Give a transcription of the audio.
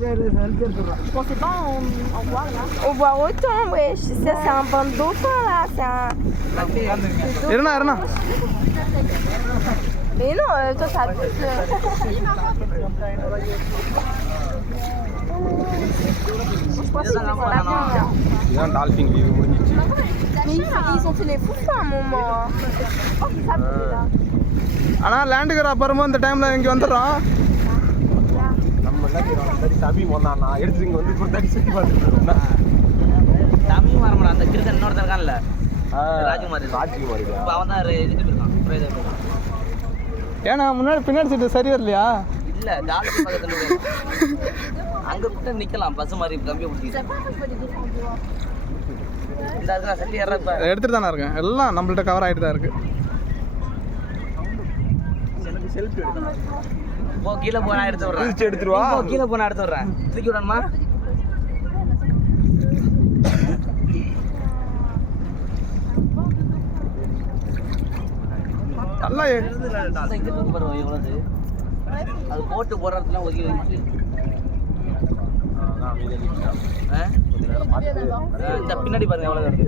pensez pas en voir là? On voit autant, wesh. Ça, c'est un bande dauphins là. C'est un. இருண்ணா Mais non, toi, ça abuse. Je pense qu'ils vont la voir. இதான் dolphin leave முடிஞ்சிச்சு. Mais ils ont fait les fous à un moment. Oh, ça abuse là. ஆனால் லேண்டுக்கிற அப்புறமா இந்த டைமில் இங்கே வந்துடுறோம். நம்ம என்ன செய்யறோம்? சரி சாமி வந்தானா எடுத்து இங்கே வந்து ஒரு தடி சுற்றி பார்த்துட்டு தமிழ் வரமாடா அந்த கிருஷ்ணன் இன்னொருத்தர் இருக்கான்ல ராஜ்குமார் ராஜ்குமார் இப்போ அவன் தான் இதுக்கு போயிருக்கான். ஏன்னா முன்னாடி பின்னாடி சீட்டு சரியா இல்லையா? இல்லை டால்ஃபின் பக்கத்தில் அங்கே கிட்ட நிற்கலாம் பஸ் மாதிரி கம்பியை பிடிச்சிக்கிட்டு. இந்த அதுதான் சட்டி ஏறப்ப எடுத்துகிட்டு தானே இருக்கேன். எல்லாம் நம்மள்ட்ட கவர் ஆகிட்டு தான் இருக்குது. எனக்கு செல்ஃபி போ கீழே போனா எடுத்து விட்றேன். எடுத்து எடுத்துருவா. போ கீழே போனா எடுத்து விட்றேன். தூக்கி விடணுமா? நல்லா இங்கே தூக்கி போடுவோம் எவ்வளோது அது போட்டு போடுறதுலாம் ஒதுக்கி வச்சு இந்த பின்னாடி பாருங்க எவ்வளோ இருக்கு.